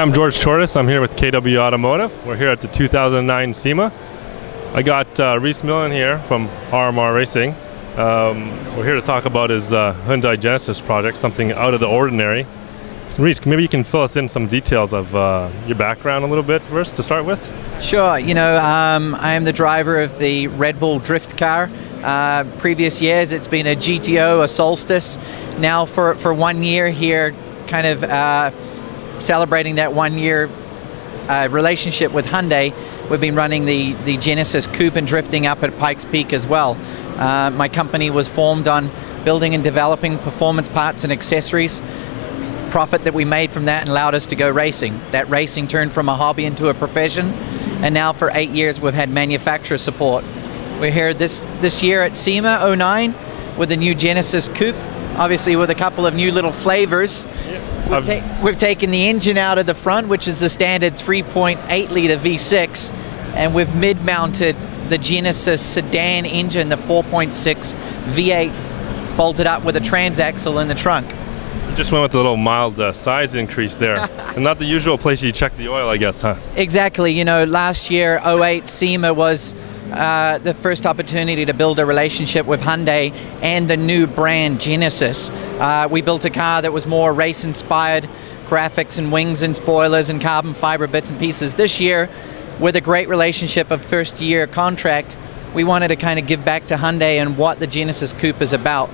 Hi, I'm George Torres. I'm here with KW Automotive. We're here at the 2009 SEMA. I got Rhys Millen here from RMR Racing. We're here to talk about his Hyundai Genesis project, something out of the ordinary. Rhys, maybe you can fill us in some details of your background a little bit first to start with? Sure. You know, I am the driver of the Red Bull drift car. Previous years it's been a GTO, a Solstice. Now for 1 year here, kind of celebrating that 1 year relationship with Hyundai, we've been running the Genesis Coupe and drifting up at Pikes Peak as well. My company was formed on building and developing performance parts and accessories. The profit that we made from that allowed us to go racing. That racing turned from a hobby into a profession, and now for 8 years we've had manufacturer support. We're here this year at SEMA 09 with the new Genesis Coupe, obviously with a couple of new little flavors. We've taken the engine out of the front, which is the standard 3.8 litre V6, and we've mid-mounted the Genesis sedan engine, the 4.6 V8, bolted up with a transaxle in the trunk. You just went with a little mild size increase there. And not the usual place you check the oil, I guess, huh? Exactly. You know, last year, 08, SEMA was the first opportunity to build a relationship with Hyundai and the new brand Genesis. We built a car that was more race-inspired, graphics and wings and spoilers and carbon fiber bits and pieces. This year, with a great relationship of first-year contract, we wanted to kind of give back to Hyundai and what the Genesis Coupe is about.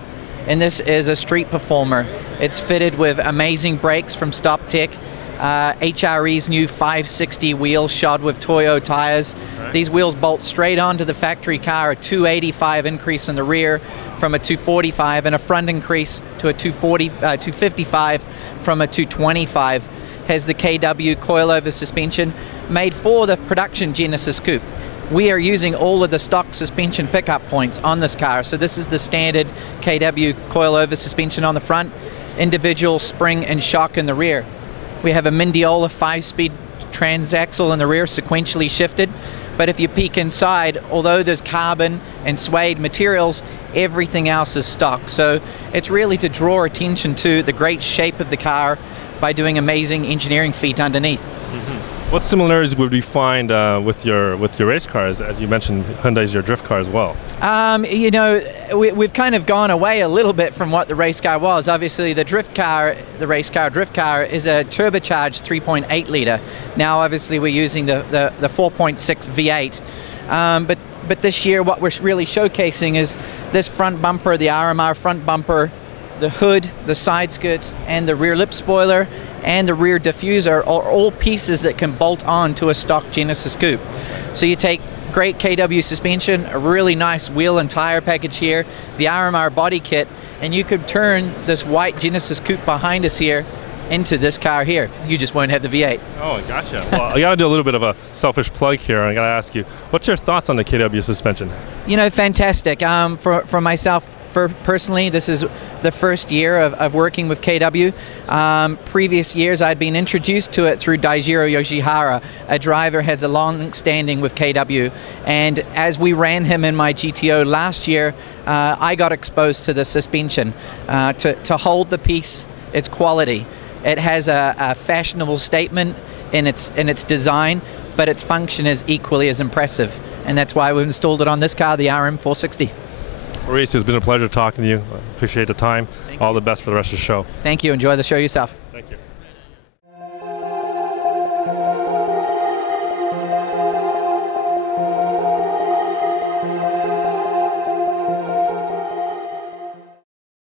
And this is a street performer. It's fitted with amazing brakes from StopTech, HRE's new 560 wheels shod with Toyo tires. Right. These wheels bolt straight onto the factory car, a 285 increase in the rear from a 245, and a front increase to a 255 from a 225. Has the KW coilover suspension made for the production Genesis Coupe. We are using all of the stock suspension pickup points on this car. So this is the standard KW coilover suspension on the front, individual spring and shock in the rear. We have a Mindiola 5-speed transaxle in the rear, sequentially shifted. But if you peek inside, although there's carbon and suede materials, everything else is stock. So it's really to draw attention to the great shape of the car by doing amazing engineering feat underneath. Mm-hmm. What similarities would we find with your race cars? As you mentioned, Hyundai's your drift car as well. You know, we've kind of gone away a little bit from what the race car was. Obviously, the drift car, the race car drift car, is a turbocharged 3.8 litre. Now, obviously, we're using the 4.6 V8. But this year, what we're really showcasing is this front bumper, the RMR front bumper, the hood, the side skirts, and the rear lip spoiler, and the rear diffuser are all pieces that can bolt on to a stock Genesis Coupe. So you take great KW suspension, a really nice wheel and tire package here, the RMR body kit, and you could turn this white Genesis Coupe behind us here into this car here. You just won't have the V8. Oh, gotcha. Well, I got to do a little bit of a selfish plug here. I got to ask you, what's your thoughts on the KW suspension? You know, fantastic. For myself, personally, this is the first year of working with KW. Previous years, I'd been introduced to it through Daijiro Yoshihara. A driver has a long standing with KW, and as we ran him in my GTO last year, I got exposed to the suspension. To hold the piece, its quality. It has a fashionable statement in its design, but its function is equally as impressive, and that's why we've installed it on this car, the RM460. Rhys, it's been a pleasure talking to you. Appreciate the time. All the best for the rest of the show. Thank you. Enjoy the show yourself. Thank you.